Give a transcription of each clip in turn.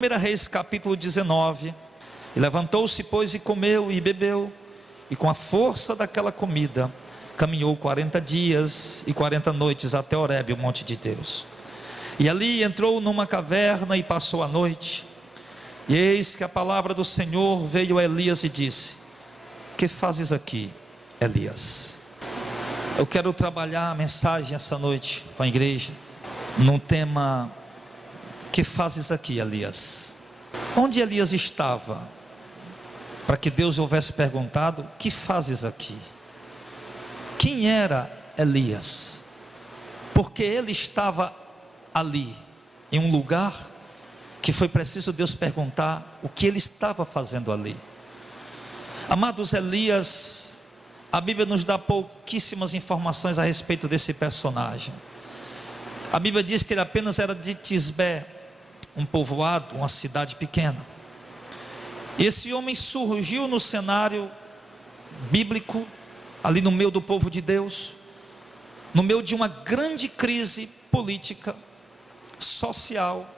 1 Reis capítulo 19, e levantou-se, pois, e comeu e bebeu, e com a força daquela comida, caminhou 40 dias e 40 noites até Horebe, o monte de Deus. E ali entrou numa caverna e passou a noite. E eis que a palavra do Senhor veio a Elias e disse: que fazes aqui, Elias? Eu quero trabalhar a mensagem essa noite com a igreja, num tema: que fazes aqui, Elias? Onde Elias estava, para que Deus houvesse perguntado: que fazes aqui? Quem era Elias? Porque ele estava ali, em um lugar que foi preciso Deus perguntar o que ele estava fazendo ali. Amados, Elias, a Bíblia nos dá pouquíssimas informações a respeito desse personagem. A Bíblia diz que ele apenas era de Tisbé, um povoado, uma cidade pequena. Esse homem surgiu no cenário bíblico, ali no meio do povo de Deus, no meio de uma grande crise política, social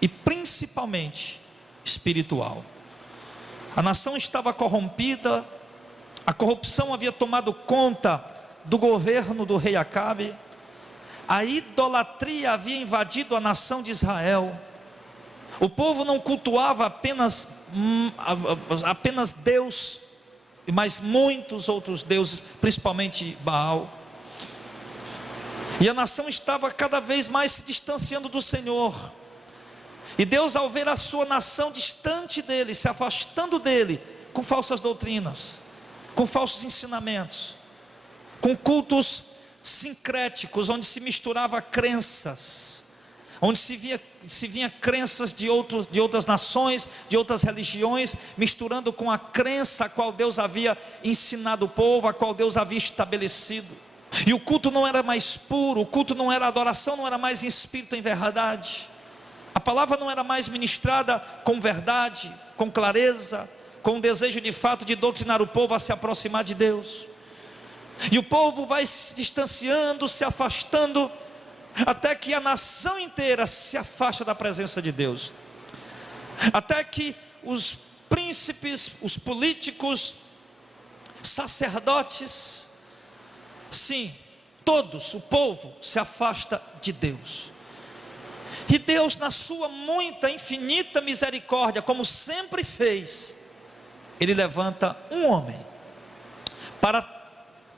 e principalmente espiritual. A nação estava corrompida, a corrupção havia tomado conta do governo do rei Acabe, a idolatria havia invadido a nação de Israel. O povo não cultuava apenas Deus, mas muitos outros deuses, principalmente Baal. E a nação estava cada vez mais se distanciando do Senhor. E Deus, ao ver a sua nação distante dele, se afastando dele, com falsas doutrinas, com falsos ensinamentos, com cultos sincréticos, onde se misturava crenças, onde se vinha crenças de outras nações, de outras religiões, misturando com a crença a qual Deus havia ensinado o povo, a qual Deus havia estabelecido. E o culto não era mais puro, o culto não era, a adoração não era mais em espírito e em verdade. A palavra não era mais ministrada com verdade, com clareza, com o desejo de fato de doutrinar o povo a se aproximar de Deus. E o povo vai se distanciando, se afastando, até que a nação inteira se afasta da presença de Deus, até que os príncipes, os políticos, sacerdotes, sim, todos, o povo se afasta de Deus. E Deus, na sua muita, infinita misericórdia, como sempre fez, Ele levanta um homem, para,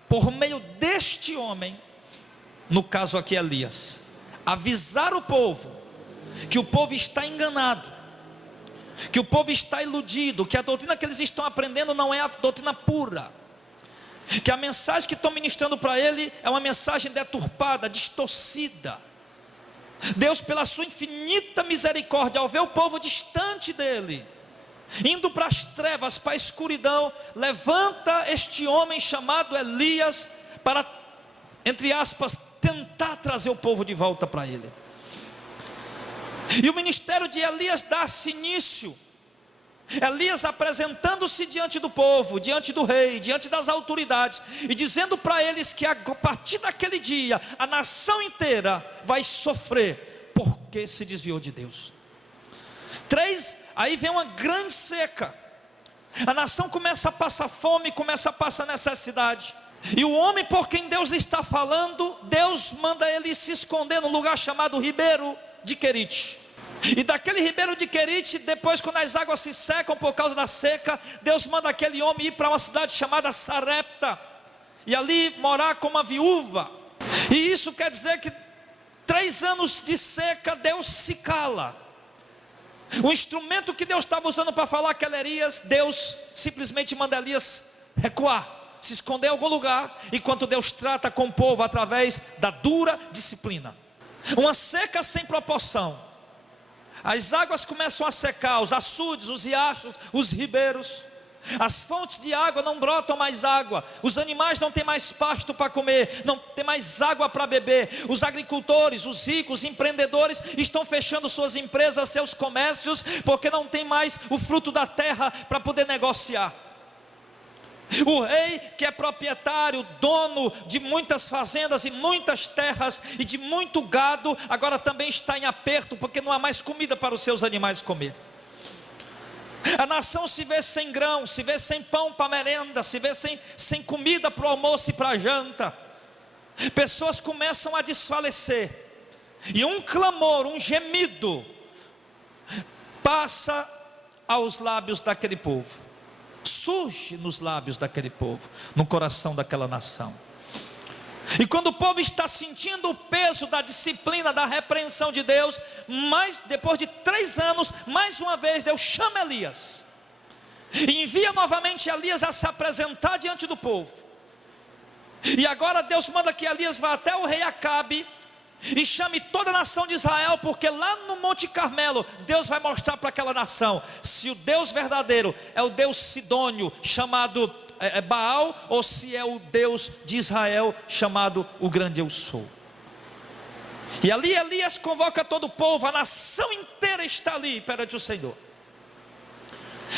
por meio deste homem, no caso aqui Elias, avisar o povo, que o povo está enganado, que o povo está iludido, que a doutrina que eles estão aprendendo não é a doutrina pura, que a mensagem que estão ministrando para ele é uma mensagem deturpada, distorcida. Deus, pela sua infinita misericórdia, ao ver o povo distante dele, indo para as trevas, para a escuridão, levanta este homem chamado Elias, para, entre aspas, tentar trazer o povo de volta para ele. E o ministério de Elias dá-se início, Elias apresentando-se diante do povo, diante do rei, diante das autoridades, e dizendo para eles que a partir daquele dia, a nação inteira vai sofrer, porque se desviou de Deus. Aí vem uma grande seca, a nação começa a passar fome, começa a passar necessidade, e o homem por quem Deus está falando, Deus manda ele se esconder num lugar chamado Ribeiro de Querite. E daquele Ribeiro de Querite, depois, quando as águas se secam por causa da seca, Deus manda aquele homem ir para uma cidade chamada Sarepta, e ali morar como uma viúva. E isso quer dizer que 3 anos de seca, Deus se cala. O instrumento que Deus estava usando para falar que era Elias, Deus simplesmente manda Elias recuar, se esconder em algum lugar, enquanto Deus trata com o povo através da dura disciplina. Uma seca sem proporção. As águas começam a secar, os açudes, os riachos, os ribeiros, as fontes de água não brotam mais água, os animais não têm mais pasto para comer, não tem mais água para beber, os agricultores, os ricos, os empreendedores estão fechando suas empresas, seus comércios, porque não tem mais o fruto da terra para poder negociar. O rei, que é proprietário, dono de muitas fazendas e muitas terras e de muito gado, agora também está em aperto, porque não há mais comida para os seus animais comer. A nação se vê sem grão, se vê sem pão para merenda, se vê sem comida para o almoço e para a janta. Pessoas começam a desfalecer, e um clamor, um gemido passa aos lábios daquele povo, surge nos lábios daquele povo, no coração daquela nação. E quando o povo está sentindo o peso da disciplina, da repreensão de Deus, mas depois de 3 anos, mais uma vez Deus chama Elias e envia novamente Elias a se apresentar diante do povo. E agora Deus manda que Elias vá até o rei Acabe e chame toda a nação de Israel, porque lá no Monte Carmelo Deus vai mostrar para aquela nação se o Deus verdadeiro é o Deus sidônio chamado Baal, ou se é o Deus de Israel chamado o grande eu sou. E ali Elias convoca todo o povo, a nação inteira está ali perante o Senhor.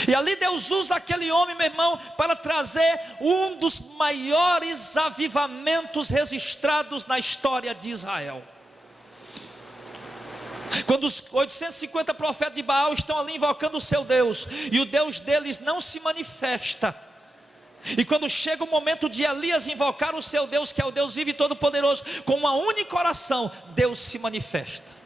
E ali Deus usa aquele homem, meu irmão, para trazer um dos maiores avivamentos registrados na história de Israel. Quando os 850 profetas de Baal estão ali invocando o seu Deus, e o Deus deles não se manifesta, e quando chega o momento de Elias invocar o seu Deus, que é o Deus vivo e todo poderoso, com uma única oração, Deus se manifesta.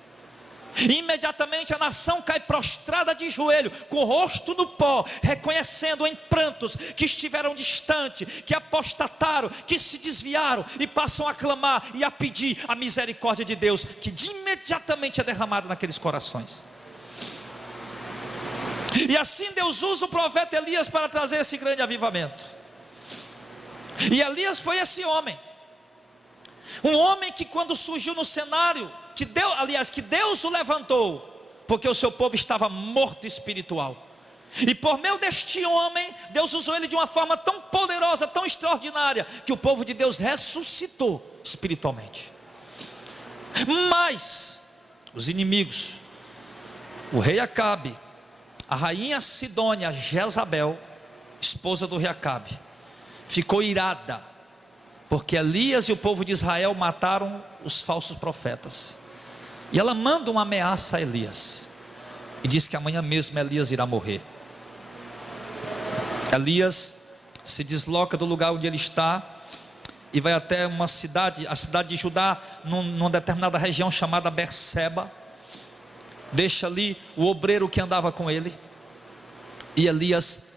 E imediatamente a nação cai prostrada de joelho, com o rosto no pó, reconhecendo em prantos que estiveram distantes, que apostataram, que se desviaram, e passam a clamar e a pedir a misericórdia de Deus, que de imediatamente é derramada naqueles corações. E assim Deus usa o profeta Elias para trazer esse grande avivamento. E Elias foi esse homem, um homem que quando surgiu no cenário, que Deus o levantou, porque o seu povo estava morto espiritual, e por meio deste homem, Deus usou ele de uma forma tão poderosa, tão extraordinária, que o povo de Deus ressuscitou espiritualmente. Mas os inimigos, o rei Acabe, a rainha Sidônia, Jezabel, esposa do rei Acabe, ficou irada, porque Elias e o povo de Israel mataram os falsos profetas. E ela manda uma ameaça a Elias, e diz que amanhã mesmo Elias irá morrer. Elias se desloca do lugar onde ele está, e vai até uma cidade, a cidade de Judá, numa determinada região chamada Berseba. Deixa ali o obreiro que andava com ele, e Elias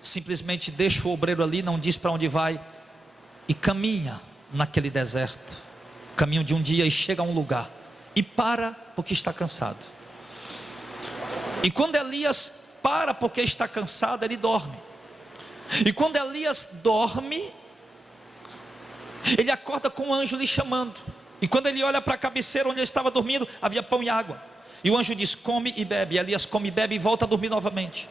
simplesmente deixa o obreiro ali, não diz para onde vai, e caminha naquele deserto, caminho de um dia, e chega a um lugar, e para porque está cansado. E quando Elias para porque está cansado, ele dorme. E quando Elias dorme, ele acorda com um anjo lhe chamando. E quando ele olha para a cabeceira onde ele estava dormindo, havia pão e água. E o anjo diz: come e bebe. E Elias come e bebe e volta a dormir novamente.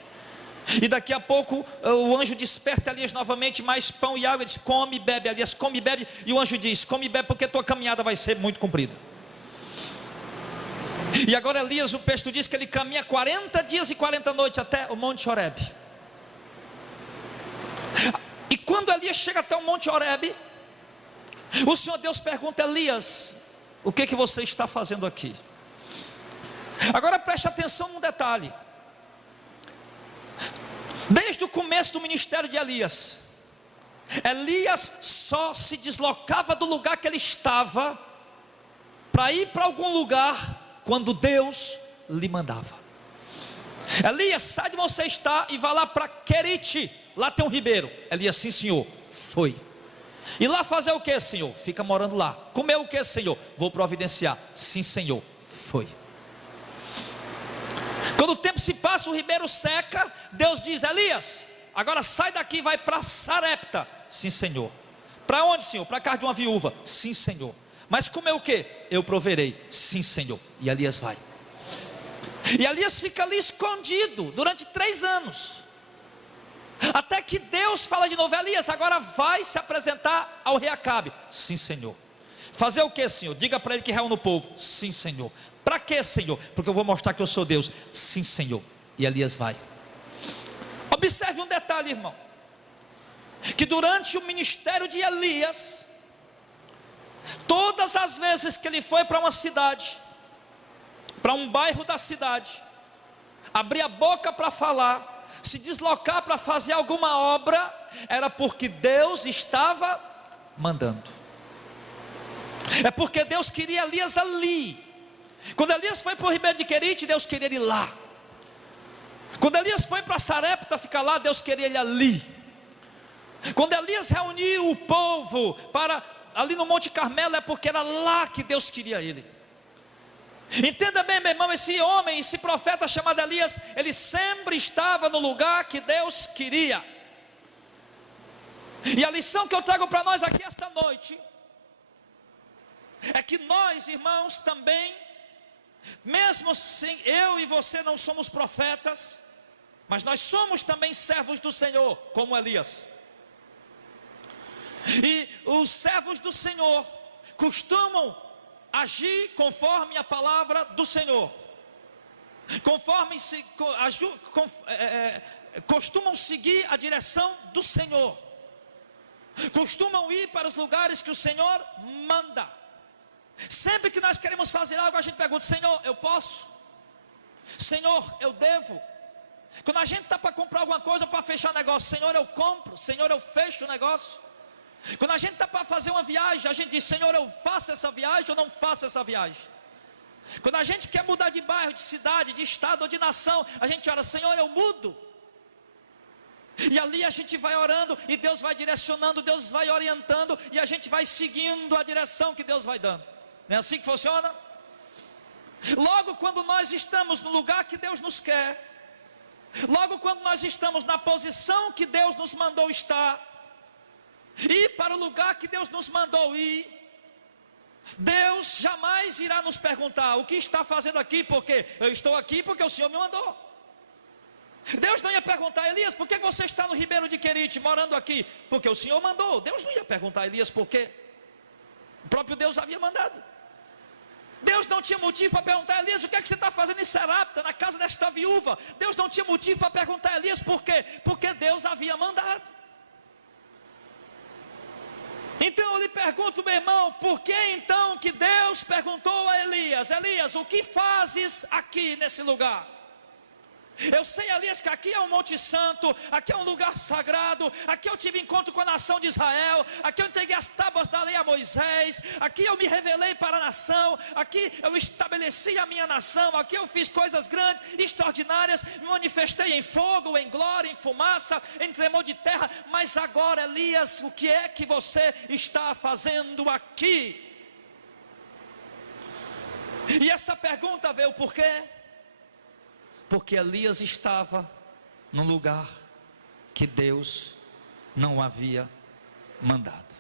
E daqui a pouco o anjo desperta Elias novamente, mais pão e água. Ele diz: come e bebe. Elias come e bebe. E o anjo diz: come e bebe, porque tua caminhada vai ser muito comprida. E agora Elias, o texto diz que ele caminha 40 dias e 40 noites até o Monte Horebe. E quando Elias chega até o Monte Horebe, o Senhor Deus pergunta: Elias, o que você está fazendo aqui? Agora preste atenção num detalhe. Desde o começo do ministério de Elias, Elias só se deslocava do lugar que ele estava para ir para algum lugar quando Deus lhe mandava. Elias, sai de onde você está e vá lá para Querite, lá tem um ribeiro. Elias: sim, senhor. Foi. E lá fazer o que, senhor? Fica morando lá. Comer o que, senhor? Vou providenciar. Sim, senhor. Foi. Quando o tempo se passa, o ribeiro seca, Deus diz: Elias, agora sai daqui e vai para Sarepta. Sim, senhor. Para onde, senhor? Para a casa de uma viúva. Sim, senhor. Mas comer o que? Eu proverei. Sim, senhor. E Elias vai. E Elias fica ali escondido durante 3 anos, até que Deus fala de novo: Elias, agora vai se apresentar ao rei Acabe. Sim, senhor. Fazer o que, senhor? Diga para ele que reúne o povo. Sim, senhor. Para que, senhor? Porque eu vou mostrar que eu sou Deus. Sim, senhor. E Elias vai. Observe um detalhe, irmão. que durante o ministério de Elias, todas as vezes que ele foi para uma cidade, para um bairro da cidade, abrir a boca para falar, se deslocar para fazer alguma obra, era porque Deus estava mandando. É porque Deus queria Elias ali. Quando Elias foi para o Ribeiro de Querite, Deus queria ele lá. Quando Elias foi para Sarepta ficar lá, Deus queria ele ali. Quando Elias reuniu o povo para ali no Monte Carmelo, é porque era lá que Deus queria ele. Entenda bem, meu irmão, esse homem, esse profeta chamado Elias, ele sempre estava no lugar que Deus queria. E a lição que eu trago para nós aqui esta noite é que nós, irmãos, também, mesmo se eu e você não somos profetas, mas nós somos também servos do Senhor, como Elias. E os servos do Senhor costumam agir conforme a palavra do Senhor, costumam seguir a direção do Senhor, costumam ir para os lugares que o Senhor manda. Sempre que nós queremos fazer algo, a gente pergunta: Senhor, eu posso? Senhor, eu devo? Quando a gente está para comprar alguma coisa, para fechar negócio, Senhor, eu compro, Senhor, eu fecho o negócio. Quando a gente está para fazer uma viagem, a gente diz: Senhor, eu faço essa viagem ou não faço essa viagem. Quando a gente quer mudar de bairro, de cidade, de estado ou de nação, a gente ora: Senhor, eu mudo. E ali a gente vai orando, e Deus vai direcionando, Deus vai orientando, e a gente vai seguindo a direção que Deus vai dando. Não é assim que funciona? Logo quando nós estamos no lugar que Deus nos quer, logo quando nós estamos na posição que Deus nos mandou estar, ir para o lugar que Deus nos mandou ir, Deus jamais irá nos perguntar: o que está fazendo aqui? Porque eu estou aqui porque o Senhor me mandou. Deus não ia perguntar: Elias, por que você está no Ribeiro de Querite, morando aqui? Porque o Senhor mandou. Deus não ia perguntar a Elias por quê. O próprio Deus havia mandado. Deus não tinha motivo para perguntar: Elias, o que é que você está fazendo em Sarepta, na casa desta viúva? Deus não tinha motivo para perguntar a Elias por quê? Porque Deus havia mandado. Então eu lhe pergunto, meu irmão, por que então que Deus perguntou a Elias: Elias, o que fazes aqui nesse lugar? Eu sei, Elias, que aqui é um Monte Santo, aqui é um lugar sagrado, aqui eu tive encontro com a nação de Israel, aqui eu entreguei as tábuas da lei a Moisés, aqui eu me revelei para a nação, aqui eu estabeleci a minha nação, aqui eu fiz coisas grandes, extraordinárias, me manifestei em fogo, em glória, em fumaça, em tremor de terra. Mas agora, Elias, o que é que você está fazendo aqui? E essa pergunta veio por quê? Porque Elias estava no lugar que Deus não havia mandado.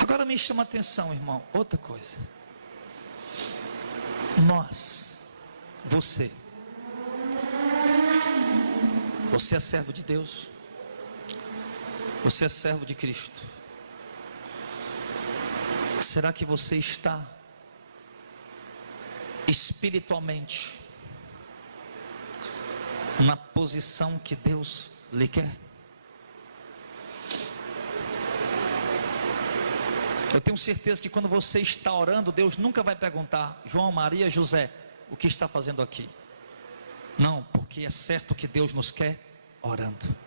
Agora me chama a atenção, irmão, outra coisa. Você é servo de Deus, você é servo de Cristo. Será que você está espiritualmente na posição que Deus lhe quer? Eu tenho certeza que quando você está orando, Deus nunca vai perguntar: João, Maria, José, o que está fazendo aqui? Não, porque é certo que Deus nos quer orando.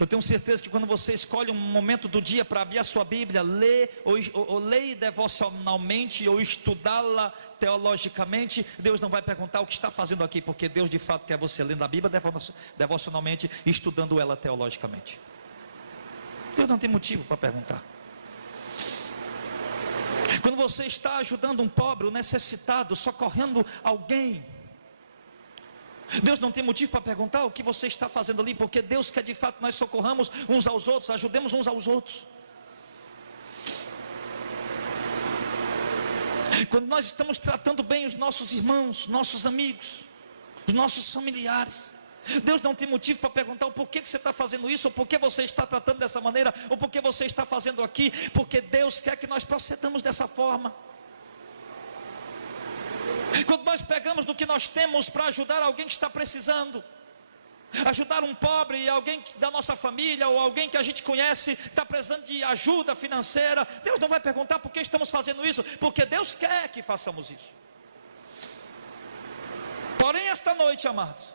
Eu tenho certeza que quando você escolhe um momento do dia para abrir a sua Bíblia, ler ou ler devocionalmente ou estudá-la teologicamente, Deus não vai perguntar o que está fazendo aqui, porque Deus de fato quer você lendo a Bíblia devocionalmente e estudando ela teologicamente. Deus não tem motivo para perguntar. Quando você está ajudando um pobre, um necessitado, socorrendo alguém, Deus não tem motivo para perguntar o que você está fazendo ali, porque Deus quer de fato nós socorramos uns aos outros, ajudemos uns aos outros. Quando nós estamos tratando bem os nossos irmãos, nossos amigos, os nossos familiares, Deus não tem motivo para perguntar o porquê que você está fazendo isso, ou porquê você está tratando dessa maneira, ou porquê você está fazendo aqui, porque Deus quer que nós procedamos dessa forma. Quando nós pegamos do que nós temos para ajudar alguém que está precisando, ajudar um pobre, alguém da nossa família, ou alguém que a gente conhece, está precisando de ajuda financeira, Deus não vai perguntar por que estamos fazendo isso, porque Deus quer que façamos isso. Porém, esta noite, amados,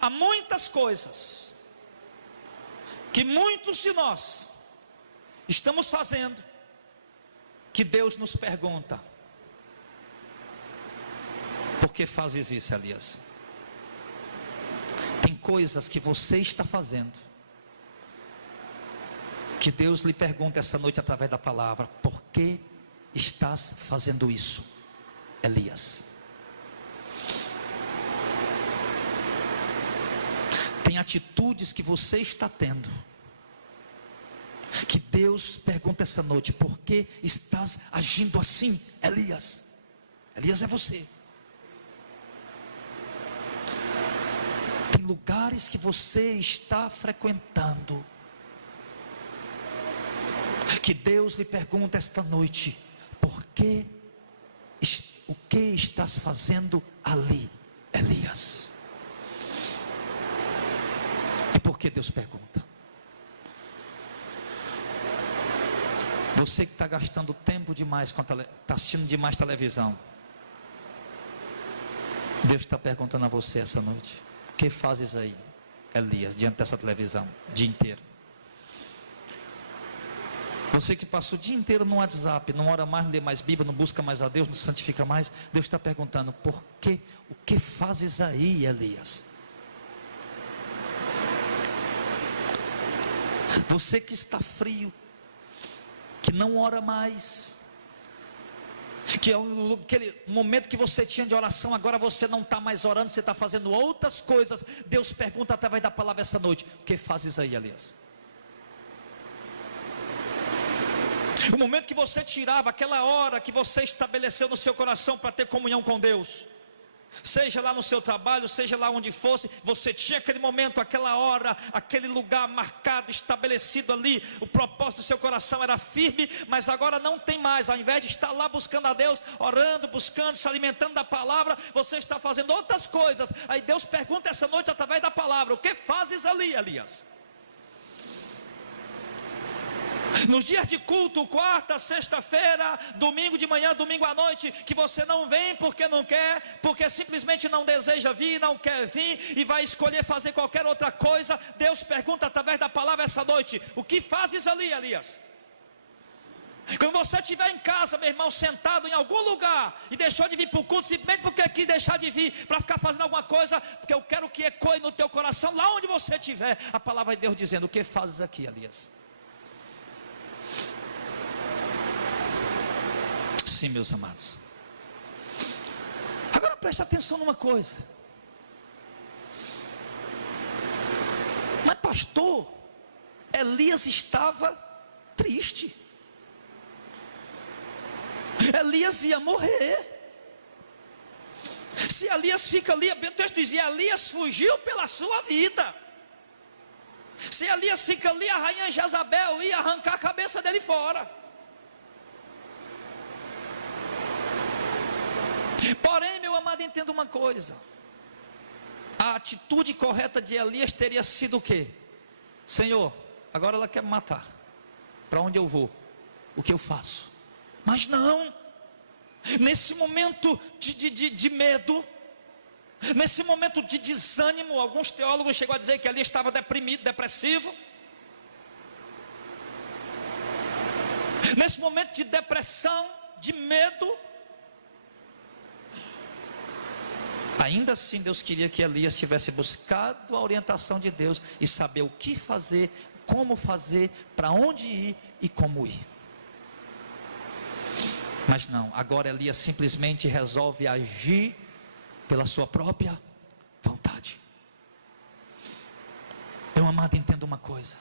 há muitas coisas que muitos de nós estamos fazendo, que Deus nos pergunta: por que fazes isso, Elias? Tem coisas que você está fazendo, que Deus lhe pergunta essa noite através da palavra: por que estás fazendo isso, Elias? Tem atitudes que você está tendo, que Deus pergunta essa noite: por que estás agindo assim, Elias? Elias é você. Tem lugares que você está frequentando, que Deus lhe pergunta esta noite: por que, o que estás fazendo ali, Elias? E por que Deus pergunta? Você que está gastando tempo demais, está assistindo demais televisão, Deus está perguntando a você essa noite: o que fazes aí, Elias, diante dessa televisão, o dia inteiro? Você que passa o dia inteiro no WhatsApp, não ora mais, não lê mais Bíblia, não busca mais a Deus, não se santifica mais, Deus está perguntando: por que, o que fazes aí, Elias? Você que está frio, que não ora mais, que é aquele momento que você tinha de oração, agora você não está mais orando, você está fazendo outras coisas. Deus pergunta através da palavra essa noite: o que fazes aí, Elias? O momento que você tirava, aquela hora que você estabeleceu no seu coração para ter comunhão com Deus, seja lá no seu trabalho, seja lá onde fosse, você tinha aquele momento, aquela hora, aquele lugar marcado, estabelecido ali, o propósito do seu coração era firme, mas agora não tem mais. Ao invés de estar lá buscando a Deus, orando, buscando, se alimentando da palavra, você está fazendo outras coisas. Aí Deus pergunta essa noite através da palavra: o que fazes ali, Elias? Nos dias de culto, quarta, sexta-feira, domingo de manhã, domingo à noite, que você não vem porque não quer, porque simplesmente não deseja vir, não quer vir e vai escolher fazer qualquer outra coisa, Deus pergunta através da palavra essa noite: o que fazes ali, Elias? Quando você estiver em casa, meu irmão, sentado em algum lugar e deixou de vir para o culto simplesmente porque quis deixar de vir para ficar fazendo alguma coisa, porque eu quero que ecoe no teu coração, lá onde você estiver, a palavra de Deus dizendo: o que fazes aqui, Elias? Sim, meus amados. Agora preste atenção numa coisa: mas pastor, Elias estava triste, Elias ia morrer. Se Elias fica ali, o texto dizia: Elias fugiu pela sua vida. Se Elias fica ali, a rainha Jezabel ia arrancar a cabeça dele fora. Porém, meu amado, entenda uma coisa: a atitude correta de Elias teria sido o quê? Senhor, agora ela quer me matar, para onde eu vou? O que eu faço? Mas não, nesse momento de medo, nesse momento de desânimo, alguns teólogos chegou a dizer que Elias estava deprimido, depressivo. Nesse momento de depressão, de medo, ainda assim Deus queria que Elias tivesse buscado a orientação de Deus e saber o que fazer, como fazer, para onde ir e como ir. Mas não, agora Elias simplesmente resolve agir pela sua própria vontade. Meu amado, entenda uma coisa: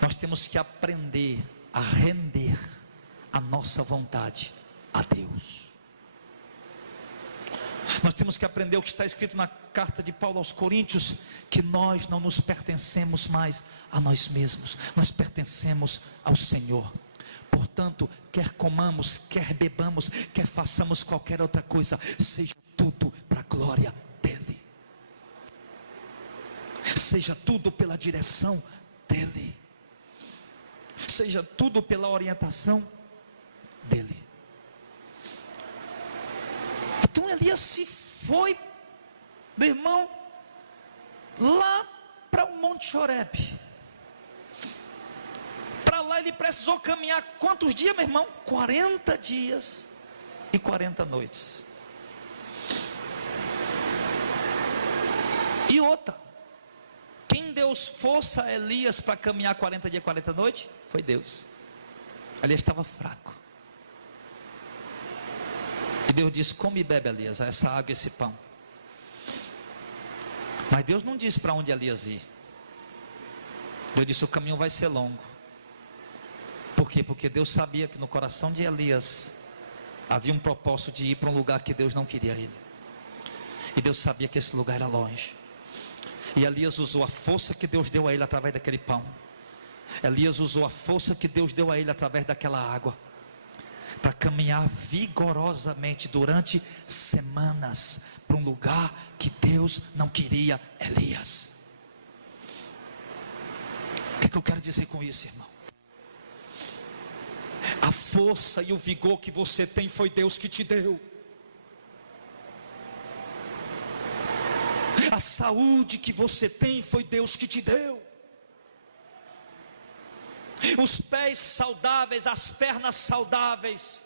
nós temos que aprender a render a nossa vontade a Deus. Nós temos que aprender o que está escrito na carta de Paulo aos Coríntios, que nós não nos pertencemos mais a nós mesmos, nós pertencemos ao Senhor. Portanto, quer comamos, quer bebamos, quer façamos qualquer outra coisa, seja tudo para a glória dele, seja tudo pela direção dele, seja tudo pela orientação dele. Então Elias se foi, meu irmão, lá para o Monte Horebe. Para lá ele precisou caminhar quantos dias, meu irmão? 40 dias e 40 noites. E outra, quem deu força a Elias para caminhar 40 dias e 40 noites? Foi Deus. Elias estava fraco. E Deus disse: come e bebe, Elias, essa água e esse pão. Mas Deus não disse para onde Elias ir. Deus disse: o caminho vai ser longo. Por quê? Porque Deus sabia que no coração de Elias havia um propósito de ir para um lugar que Deus não queria ir. E Deus sabia que esse lugar era longe. E Elias usou a força que Deus deu a ele através daquele pão. Elias usou a força que Deus deu a ele através daquela água, para caminhar vigorosamente durante semanas para um lugar que Deus não queria Elias. O que eu quero dizer com isso, irmão? A força e o vigor que você tem foi Deus que te deu. A saúde que você tem foi Deus que te deu. Os pés saudáveis, as pernas saudáveis,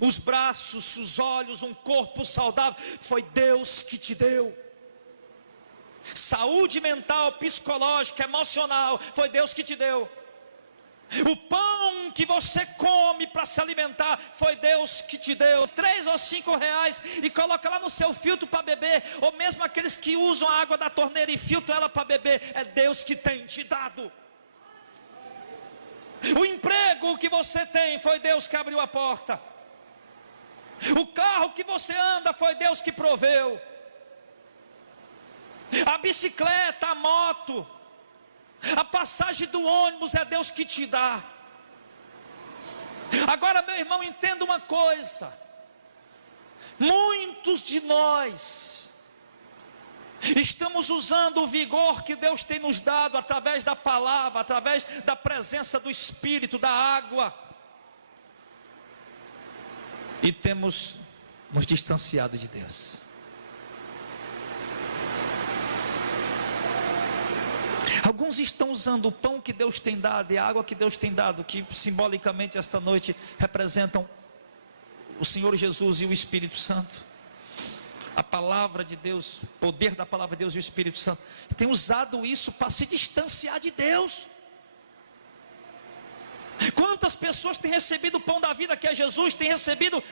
os braços, os olhos, um corpo saudável, foi Deus que te deu. Saúde mental, psicológica, emocional, foi Deus que te deu. O pão que você come para se alimentar, foi Deus que te deu. 3 ou 5 reais e coloca lá no seu filtro para beber. Ou mesmo aqueles que usam a água da torneira e filtram ela para beber, é Deus que tem te dado. O emprego que você tem, foi Deus que abriu a porta. O carro que você anda, foi Deus que proveu. A bicicleta, a moto, a passagem do ônibus, é Deus que te dá. Agora, meu irmão, entenda uma coisa: muitos de nós estamos usando o vigor que Deus tem nos dado através da palavra, através da presença do Espírito, da água, e temos nos distanciado de Deus. Alguns estão usando o pão que Deus tem dado e a água que Deus tem dado, que simbolicamente esta noite representam o Senhor Jesus e o Espírito Santo, a palavra de Deus, o poder da palavra de Deus e o Espírito Santo. Tem usado isso para se distanciar de Deus. Quantas pessoas têm recebido o pão da vida, que é Jesus, têm recebido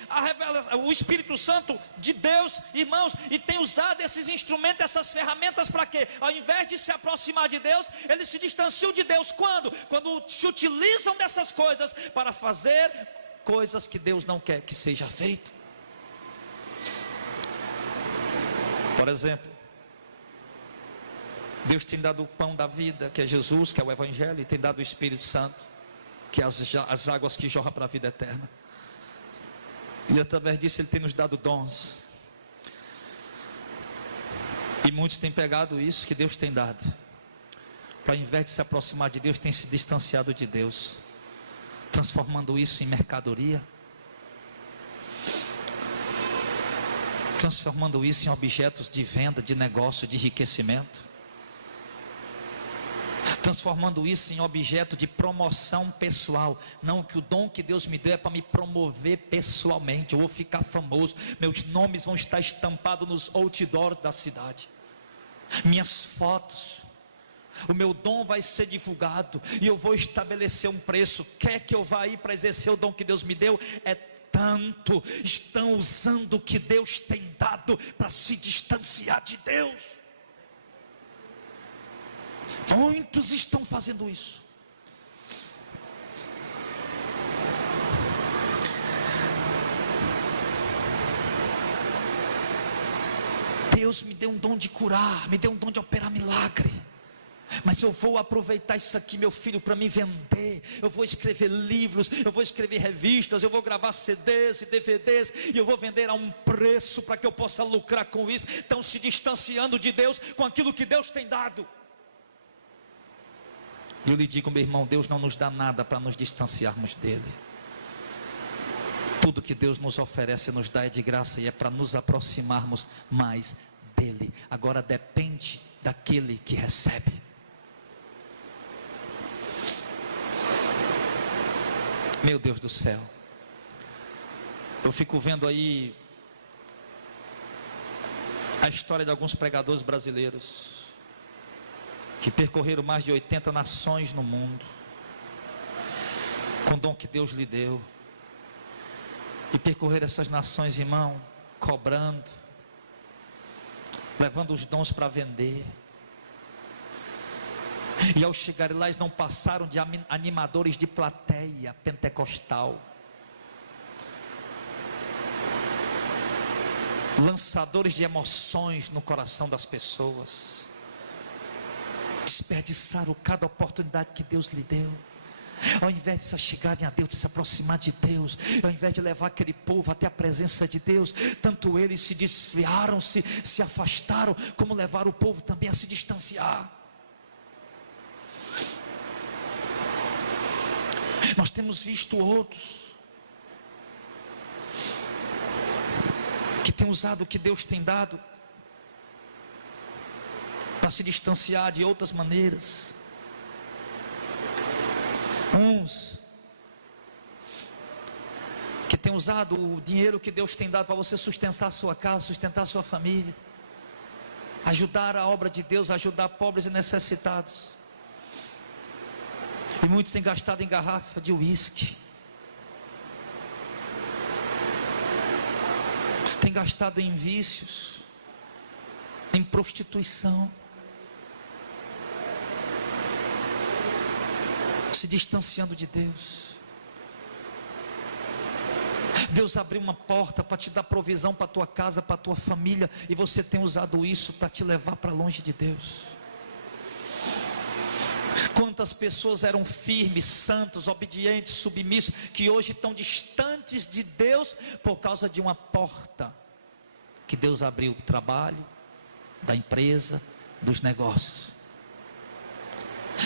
o Espírito Santo de Deus, irmãos, e têm usado esses instrumentos, essas ferramentas para quê? Ao invés de se aproximar de Deus, eles se distanciam de Deus. Quando se utilizam dessas coisas para fazer coisas que Deus não quer que seja feito. Por exemplo, Deus tem dado o pão da vida, que é Jesus, que é o Evangelho, e tem dado o Espírito Santo, que é as águas que jorram para a vida eterna. E através disso Ele tem nos dado dons. E muitos têm pegado isso que Deus tem dado, para ao invés de se aproximar de Deus, tem se distanciado de Deus, transformando isso em mercadoria, transformando isso em objetos de venda, de negócio, de enriquecimento, transformando isso em objeto de promoção pessoal. Não, que o dom que Deus me deu é para me promover pessoalmente. Eu vou ficar famoso, meus nomes vão estar estampados nos outdoors da cidade, minhas fotos, o meu dom vai ser divulgado, e eu vou estabelecer um preço. Quer que eu vá aí para exercer o dom que Deus me deu? É tanto. Estão usando o que Deus tem dado para se distanciar de Deus. Muitos estão fazendo isso. Deus me deu um dom de curar, me deu um dom de operar milagre. Mas eu vou aproveitar isso aqui, meu filho, para me vender. Eu vou escrever livros, eu vou escrever revistas, eu vou gravar CDs e DVDs, e eu vou vender a um preço para que eu possa lucrar com isso. Estão se distanciando de Deus com aquilo que Deus tem dado. E eu lhe digo, meu irmão, Deus não nos dá nada para nos distanciarmos dele. Tudo que Deus nos oferece, nos dá é de graça, e é para nos aproximarmos mais dele. Agora depende daquele que recebe. Meu Deus do céu, eu fico vendo aí a história de alguns pregadores brasileiros que percorreram mais de 80 nações no mundo, com o dom que Deus lhe deu, e percorreram essas nações, irmão, cobrando, levando os dons para vender. E ao chegarem lá, eles não passaram de animadores de plateia pentecostal, lançadores de emoções no coração das pessoas. Desperdiçaram cada oportunidade que Deus lhe deu. Ao invés de se chegarem a Deus, de se aproximar de Deus, ao invés de levar aquele povo até a presença de Deus, tanto eles se desviaram, se afastaram, como levaram o povo também a se distanciar. Nós temos visto outros que têm usado o que Deus tem dado para se distanciar de outras maneiras. Uns que têm usado o dinheiro que Deus tem dado para você sustentar a sua casa, sustentar a sua família, ajudar a obra de Deus, ajudar pobres e necessitados. E muitos têm gastado em garrafa de uísque, têm gastado em vícios, em prostituição, se distanciando de Deus. Deus abriu uma porta para te dar provisão para a tua casa, para a tua família, e você tem usado isso para te levar para longe de Deus. Quantas pessoas eram firmes, santos, obedientes, submissos, que hoje estão distantes de Deus por causa de uma porta que Deus abriu do trabalho, da empresa, dos negócios.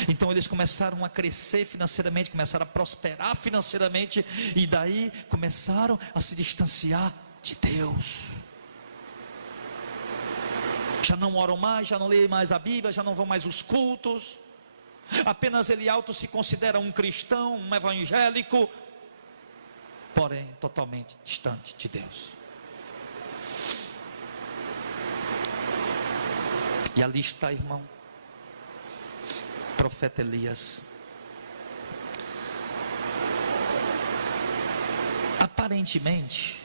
Então eles começaram a crescer financeiramente, começaram a prosperar financeiramente, e daí começaram a se distanciar de Deus. Já não oram mais, já não leem mais a Bíblia, já não vão mais os cultos. Apenas ele auto se considera um cristão, um evangélico, porém totalmente distante de Deus. E ali está, irmão, profeta Elias. Aparentemente,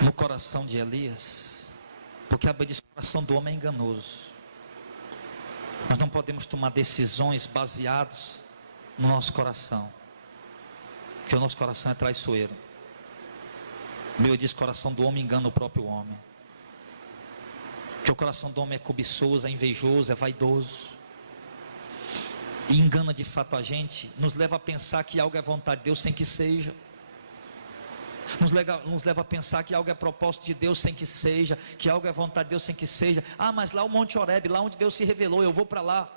no coração de Elias, porque a Bíblia diz que o coração do homem é enganoso. Nós não podemos tomar decisões baseadas no nosso coração, porque o nosso coração é traiçoeiro. A Bíblia diz que o coração do homem engana o próprio homem, que o coração do homem é cobiçoso, é invejoso, é vaidoso, e engana de fato a gente, nos leva a pensar que algo é vontade de Deus sem que seja, nos leva a pensar que algo é propósito de Deus sem que seja, que algo é vontade de Deus sem que seja. Ah, mas lá o Monte Horebe, lá onde Deus se revelou, eu vou para lá.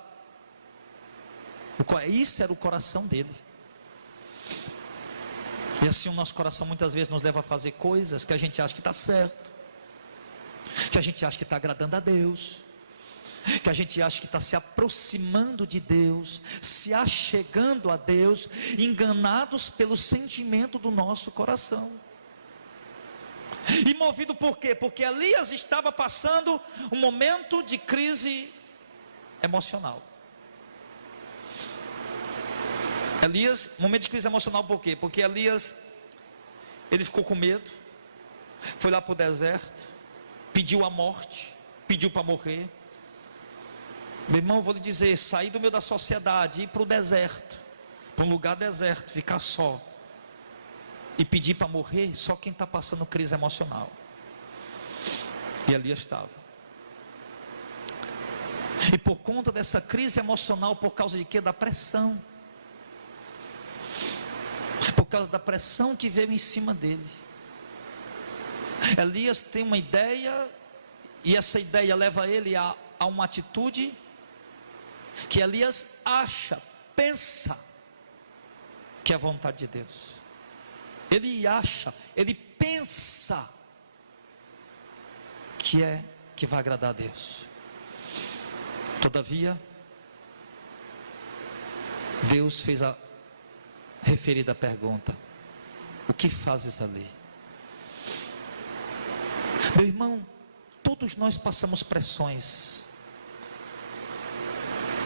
Isso era o coração dele. E assim o nosso coração muitas vezes nos leva a fazer coisas que a gente acha que está certo, que a gente acha que está agradando a Deus, que a gente acha que está se aproximando de Deus, se achegando a Deus, enganados pelo sentimento do nosso coração. E movido por quê? Porque Elias estava passando um momento de crise emocional. Momento de crise emocional por quê? Porque Elias, ele ficou com medo, foi lá para o deserto, pediu a morte, pediu para morrer. Meu irmão, eu vou lhe dizer, sair do meio da sociedade, ir para o deserto, para um lugar deserto, ficar só, e pedir para morrer, só quem está passando crise emocional. E ali estava. E por conta dessa crise emocional, por causa de quê? Da pressão. Por causa da pressão que veio em cima dele. Elias tem uma ideia, e essa ideia leva ele a uma atitude que Elias acha, pensa que é a vontade de Deus. Ele acha, ele pensa que vai agradar a Deus. Todavia, Deus fez a referida pergunta: o que fazes ali? Meu irmão, todos nós passamos pressões,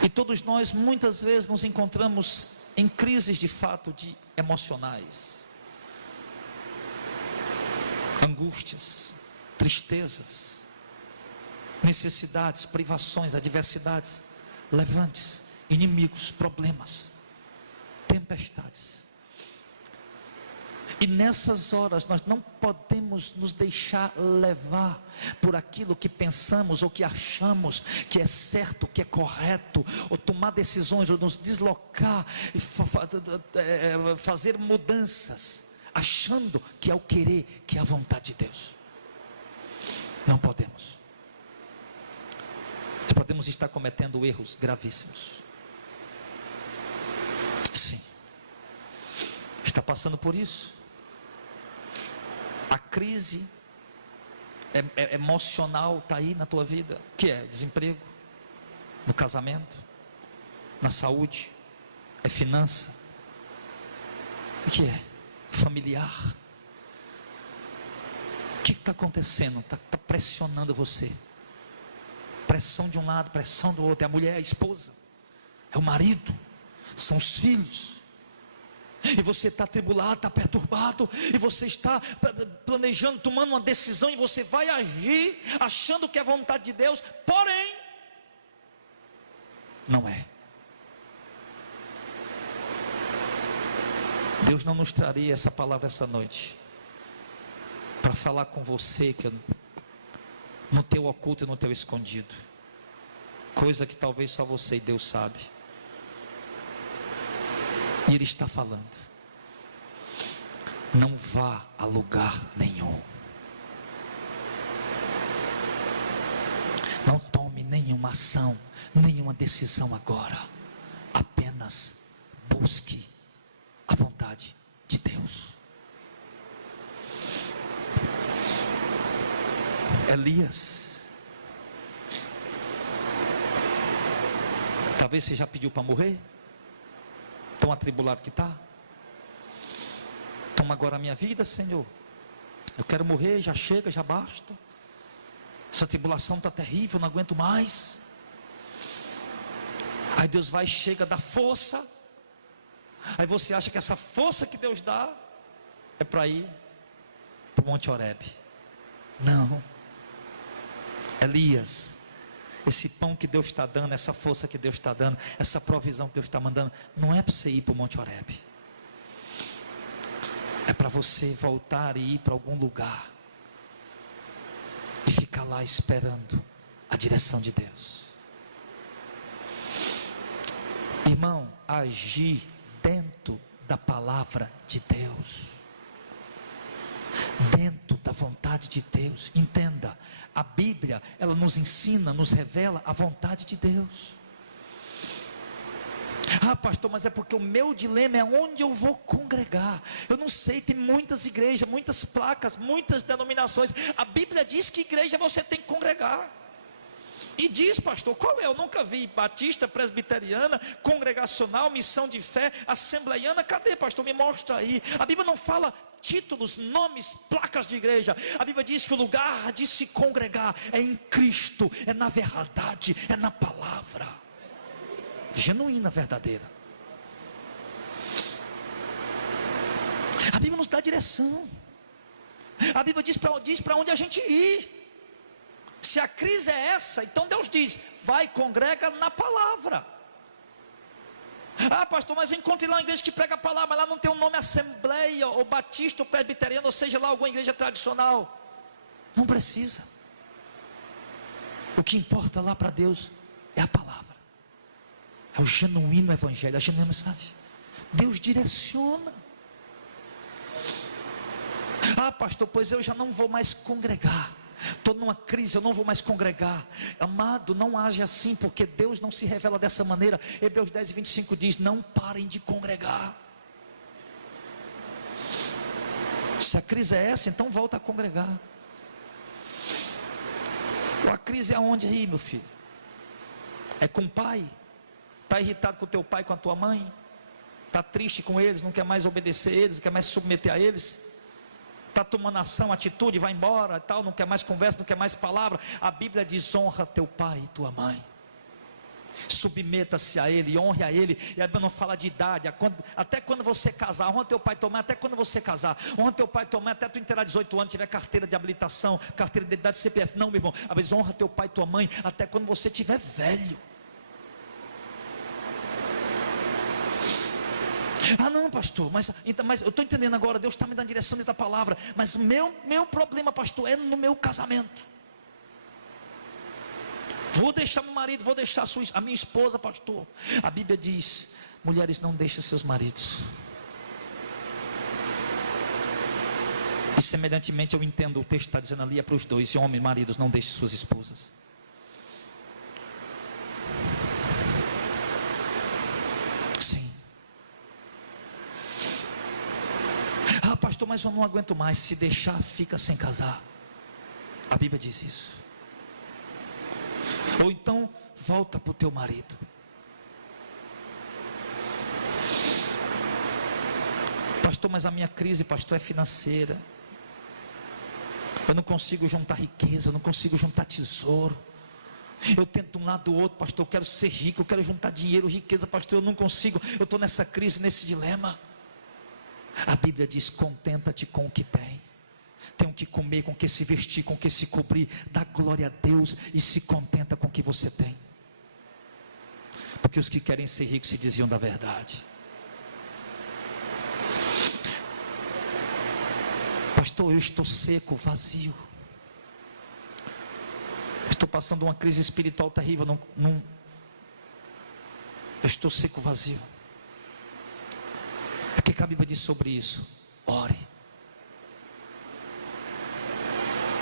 e todos nós muitas vezes nos encontramos em crises de fato emocionais, angústias, tristezas, necessidades, privações, adversidades, levantes, inimigos, problemas, tempestades. E nessas horas nós não podemos nos deixar levar por aquilo que pensamos ou que achamos que é certo, que é correto, ou tomar decisões, ou nos deslocar e fazer mudanças, achando que é o querer, que é a vontade de Deus. Não podemos. Podemos estar cometendo erros gravíssimos. Sim. Está passando por isso. A crise emocional está aí na tua vida. O que é? Desemprego, no casamento, na saúde, é finança. O que é? Familiar. O que está acontecendo? Está pressionando você. Pressão de um lado, pressão do outro. É a mulher, é a esposa, é o marido, são os filhos. E você está atribulado, está perturbado, e você está planejando, tomando uma decisão, e você vai agir achando que é vontade de Deus, porém não é. Deus não nos traria essa palavra essa noite para falar com você que no teu oculto e no teu escondido, coisa que talvez só você e Deus sabe. E Ele está falando: não vá a lugar nenhum, não tome nenhuma ação, nenhuma decisão agora, apenas busque a vontade de Deus. Elias, talvez você já pediu para morrer, tão atribulado que está. Toma agora a minha vida, Senhor, eu quero morrer, já chega, já basta, essa tribulação está terrível, não aguento mais. Aí Deus vai e chega, dá força. Aí você acha que essa força que Deus dá é para ir para o Monte Horebe. Não. Elias, esse pão que Deus está dando, essa força que Deus está dando, essa provisão que Deus está mandando, não é para você ir para o Monte Horebe, é para você voltar e ir para algum lugar e ficar lá esperando a direção de Deus. Irmão, agir dentro da palavra de Deus, dentro da vontade de Deus. Entenda, a Bíblia, ela nos ensina, nos revela a vontade de Deus. Ah, pastor, mas é porque o meu dilema é onde eu vou congregar. Eu não sei, tem muitas igrejas, muitas placas, muitas denominações. A Bíblia diz que igreja você tem que congregar. E diz, pastor, qual é? Eu nunca vi batista, presbiteriana, congregacional, missão de fé, assembleiana. Cadê, pastor? Me mostra aí. A Bíblia não fala títulos, nomes, placas de igreja. A Bíblia diz que o lugar de se congregar é em Cristo, é na verdade, é na palavra genuína, verdadeira. A Bíblia nos dá direção. A Bíblia diz para onde a gente ir. Se a crise é essa, então Deus diz: vai, congrega na palavra. Ah, pastor, mas eu encontrei lá uma igreja que prega a palavra, mas lá não tem o nome assembleia, ou batista, ou presbiteriano, ou seja lá, alguma igreja tradicional. Não precisa. O que importa lá para Deus é a palavra, é o genuíno evangelho, a genuína mensagem. Deus direciona. Ah, pastor, pois eu já não vou mais congregar, estou numa crise, eu não vou mais congregar. Amado, não age assim, porque Deus não se revela dessa maneira. Hebreus 10:25 diz: não parem de congregar. Se a crise é essa, então volta a congregar. A crise é aonde aí, meu filho? É com o pai? Está irritado com o teu pai, com a tua mãe? Está triste com eles, não quer mais obedecer a eles, não quer mais se submeter a eles? Está tomando ação, atitude, vai embora e tal, não quer mais conversa, não quer mais palavra. A Bíblia diz: honra teu pai e tua mãe, submeta-se a ele, honre a ele. E a Bíblia não fala de idade, até quando você casar. Honra teu pai e tua mãe até quando você casar. Honra teu pai e tua mãe até tu inteirar 18 anos, tiver carteira de habilitação, carteira de identidade, CPF. Não, meu irmão, às vezes honra teu pai e tua mãe até quando você tiver velho. Ah não, pastor, mas eu estou entendendo agora, Deus está me dando direção dentro da palavra. Mas o meu problema, pastor, é no meu casamento. Vou deixar meu marido, vou deixar a minha esposa, pastor. A Bíblia diz: mulheres, não deixem seus maridos. E semelhantemente eu entendo, o texto está dizendo ali, é para os dois: homens, maridos, não deixem suas esposas. Sim. Ah, pastor, mas eu não aguento mais. Se deixar, fica sem casar. A Bíblia diz isso. Ou então, volta para o teu marido. Pastor, mas a minha crise, pastor, é financeira. Eu não consigo juntar riqueza, eu não consigo juntar tesouro. Eu tento de um lado do outro, pastor, eu quero ser rico, eu quero juntar dinheiro, riqueza, pastor, eu não consigo. Eu estou nessa crise, nesse dilema. A Bíblia diz: contenta-te com o que tem. Tem o que comer, com o que se vestir, com o que se cobrir. Dá glória a Deus e se contenta com o que você tem. Porque os que querem ser ricos se desviam da verdade. Pastor, eu estou seco, vazio. Estou passando uma crise espiritual terrível. Eu estou seco, vazio. O que a Bíblia diz sobre isso? Ore.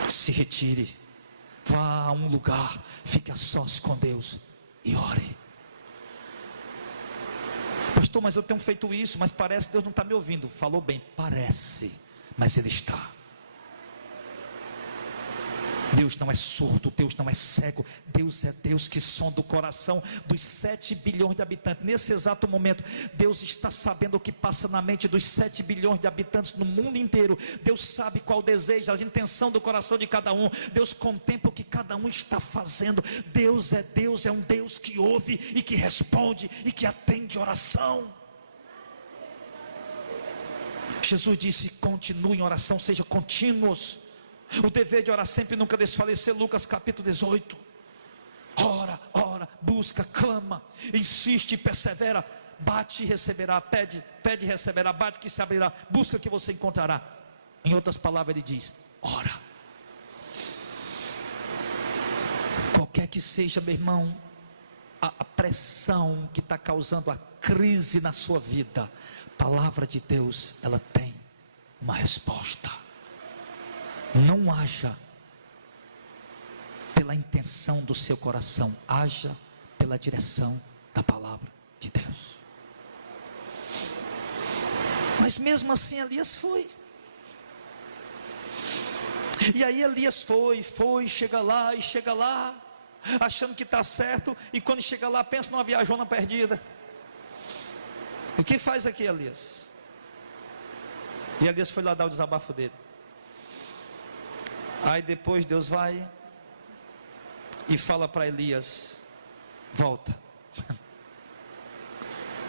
Se retire. Vá a um lugar, fique a sós com Deus e ore. Pastor, mas eu tenho feito isso, mas parece que Deus não está me ouvindo. Falou bem, parece, mas Ele está. Deus não é surdo, Deus não é cego. Deus é Deus que sonda o coração dos 7 bilhões de habitantes. Nesse exato momento, Deus está sabendo o que passa na mente dos 7 bilhões de habitantes no mundo inteiro. Deus sabe qual o desejo, a intenção do coração de cada um. Deus contempla o que cada um está fazendo. Deus, é um Deus que ouve e que responde e que atende oração. Jesus disse: continue em oração, seja contínuos. O dever de orar sempre e nunca desfalecer. Lucas capítulo 18. Ora, busca, clama, insiste e persevera. Bate e receberá, pede e receberá, bate que se abrirá, busca que você encontrará. Em outras palavras ele diz: ora. Qualquer que seja, meu irmão, a pressão que está causando a crise na sua vida, a palavra de Deus, ela tem uma resposta. Não haja pela intenção do seu coração, haja pela direção da palavra de Deus. Mas mesmo assim Elias foi. E aí Elias foi, chega lá, achando que está certo. E quando chega lá, pensa numa viajona perdida. O que faz aqui Elias? E Elias foi lá dar o desabafo dele. Aí depois Deus vai e fala para Elias: volta.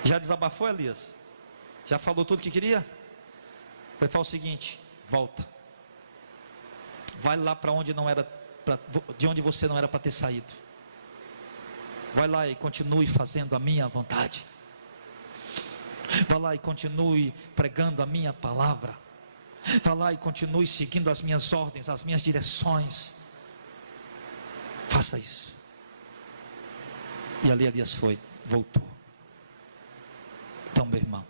Já desabafou Elias? Já falou tudo que queria? Vai falar o seguinte: volta. Vai lá para onde não era, de onde você não era para ter saído. Vai lá e continue fazendo a minha vontade. Vai lá e continue pregando a minha palavra. Vá lá e continue seguindo as minhas ordens, as minhas direções. Faça isso. E ali Elias foi, voltou. Então, meu irmão,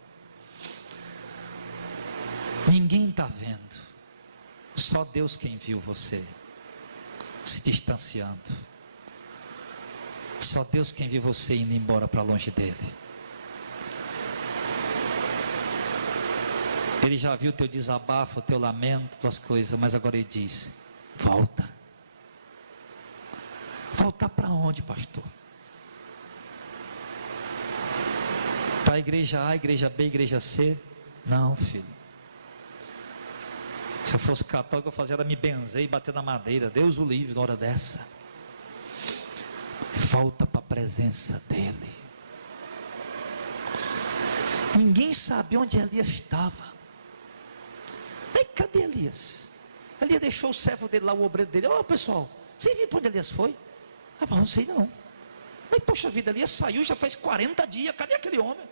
ninguém está vendo, só Deus quem viu você se distanciando. Só Deus quem viu você indo embora para longe dele. Ele já viu teu desabafo, teu lamento, tuas coisas, mas agora ele diz: volta. Voltar para onde, pastor? Para a igreja A, igreja B, igreja C? Não, filho. Se eu fosse católico, eu fazia era me benzer e bater na madeira. Deus o livre na hora dessa. Volta para a presença dele. Ninguém sabe onde Elias estava. Aí cadê Elias? Elias deixou o servo dele lá, o obreiro dele. Ô pessoal, você viu para onde Elias foi? Rapaz, não sei não. Mas poxa vida, Elias saiu já faz 40 dias. Cadê aquele homem?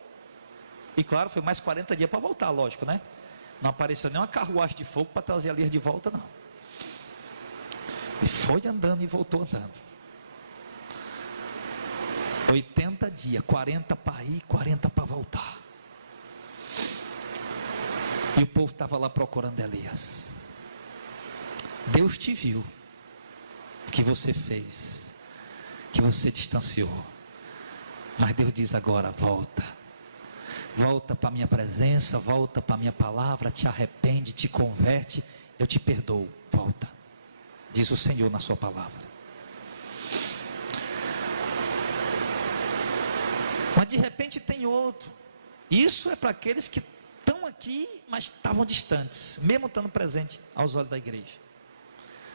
E claro, foi mais 40 dias para voltar, lógico, né? Não apareceu nem uma carruagem de fogo para trazer Elias de volta, não. Ele foi andando e voltou andando. 80 dias, 40 para ir, 40 para voltar. E o povo estava lá procurando Elias. Deus te viu. O que você fez, que você distanciou. Mas Deus diz agora: volta. Volta para a minha presença, volta para a minha palavra, te arrepende, te converte, eu te perdoo. Volta. Diz o Senhor na sua palavra. Mas de repente tem outro. Isso é para aqueles que estão aqui, mas estavam distantes, mesmo estando presente aos olhos da igreja.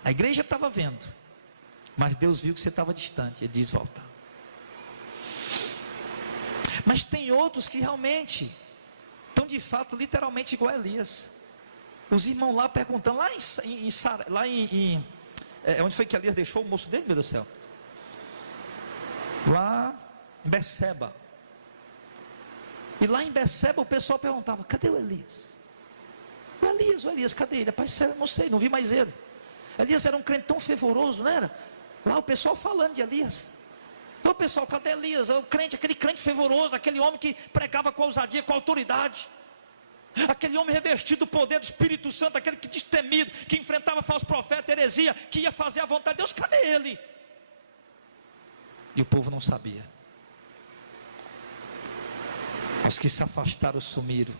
A igreja estava vendo, mas Deus viu que você estava distante. Ele diz: volta. Mas tem outros que realmente estão de fato, literalmente igual a Elias. Os irmãos lá perguntando, onde foi que Elias deixou o moço dele, meu Deus do céu? Lá em Beceba. E lá em Beceba o pessoal perguntava: cadê o Elias? O Elias, cadê ele? Rapaz, não sei, não vi mais ele. Elias era um crente tão fervoroso, não era? Lá o pessoal falando de Elias. Ô pessoal, cadê Elias? O crente, aquele crente fervoroso, aquele homem que pregava com ousadia, com autoridade, aquele homem revestido do poder do Espírito Santo, aquele que destemido, que enfrentava falsos profetas, heresia, que ia fazer a vontade de Deus. Cadê ele? E o povo não sabia. Os que se afastaram sumiram.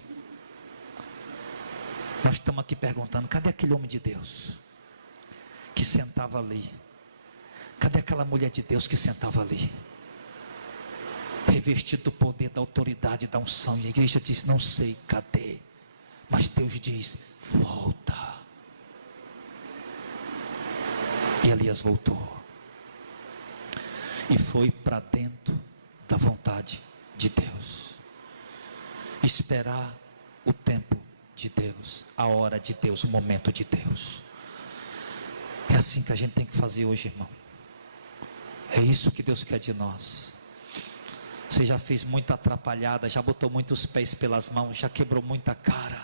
Nós estamos aqui perguntando: cadê aquele homem de Deus que sentava ali? Cadê aquela mulher de Deus que sentava ali, revestido do poder, da autoridade, da unção? E a igreja diz: não sei, cadê? Mas Deus diz: volta. E Elias voltou e foi para dentro da vontade de Deus. Esperar o tempo de Deus, a hora de Deus, o momento de Deus. É assim que a gente tem que fazer hoje, irmão. É isso que Deus quer de nós. Você já fez muita atrapalhada, já botou muitos pés pelas mãos, já quebrou muita cara.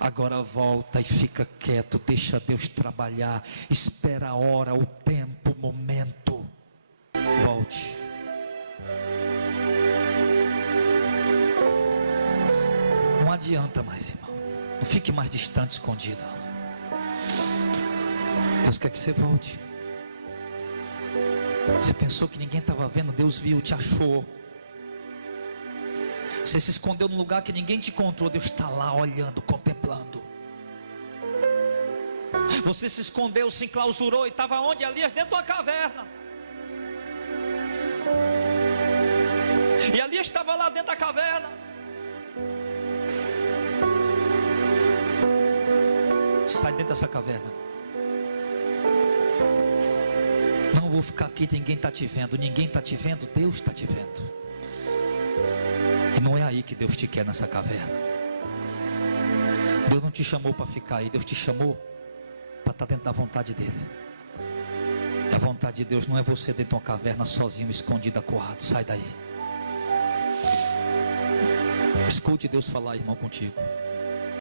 Agora volta e fica quieto, deixa Deus trabalhar. Espera a hora, o tempo, o momento. Volte. Não adianta mais, irmão. Não fique mais distante, escondido. Deus quer que você volte. Você pensou que ninguém estava vendo? Deus viu, te achou. Você se escondeu num lugar que ninguém te encontrou. Deus está lá olhando, contemplando. Você se escondeu, se enclausurou e estava onde? Elias, dentro de uma caverna. E Elias estava lá dentro da caverna. Sai dentro dessa caverna. Não vou ficar aqui, ninguém está te vendo. Ninguém está te vendo, Deus está te vendo. E não é aí que Deus te quer, nessa caverna. Deus não te chamou para ficar aí. Deus te chamou para estar dentro da vontade dele. A vontade de Deus não é você dentro de uma caverna sozinho, escondido, acuado. Sai daí. Escute Deus falar, irmão, contigo.